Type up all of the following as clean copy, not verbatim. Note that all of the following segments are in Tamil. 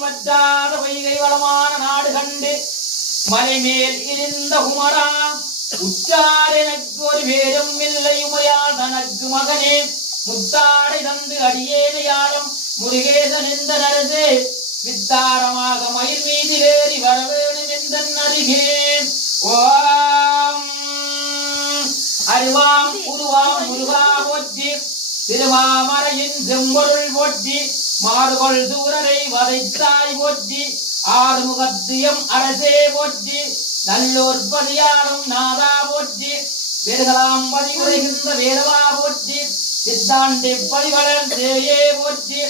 மற்றாத பொய்கை வளமான நாடு கண்டு மலைமேல் இருந்த குமரா உச்சார் எனக்கு ஒரு பேரும் இல்லை உமையால் தனக்கு மகனே முத்தாடை தந்து அடியேனையாலும் முருகேசன் இந்த நரசே வித்தாரமாக மயில் மீதிலேறி வரவேணும் எந்த அருகே ஓம் அறிவாம் உருவாம் முருகா போற்றி திருமாமரையின் செம்பொருள் போற்றி மாறுகொள் தூரரை வதைத்தாய் போற்றி ஆறுமுகத்தியம் அரசே போற்றி நல்லோர் பதியாலும் நாதா போற்றி வேறுகளாம் பதிவுரைகின்ற வேலவா போற்றி சித்தாண்டே பதிவளன் சேயே போற்றி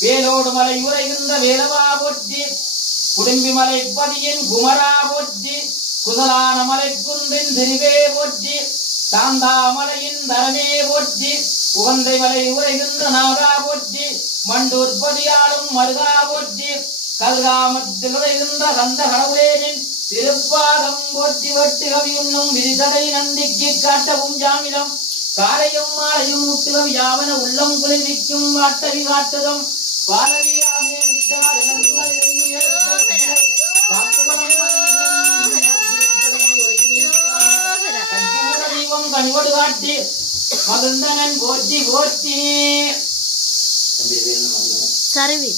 வேலோடு மலை உரைகின்ற வேலவா போற்றி குடும்பி மலை பதியின் குமரா போற்றி குதலான மலை குன்றின் திருவே போற்றி சாந்தாமலையின் தரமே போற்றி உகந்தை மலை உரைகின்ற நாதா போற்றி மண்டூர் பதியாலும் மருகா போற்றி கல்காமத்தில் உரைகின்ற கந்த கடவுளேனின் திருப்பாதம் போற்றி வெட்டு கவியுண்ணும் விரிதடை நந்திக்கு காட்டவும் ஜாமிலம் காலையும் மாலையும் முட்டுகம் யாவன உள்ளம் குளிர்விக்கும் வாட்டவி காட்டுதம் பாலவியாமே மிட்டார் தீபம் கனிவோடு காட்டி மகிழ்ந்தனன் போற்றி போற்றி. சரிவி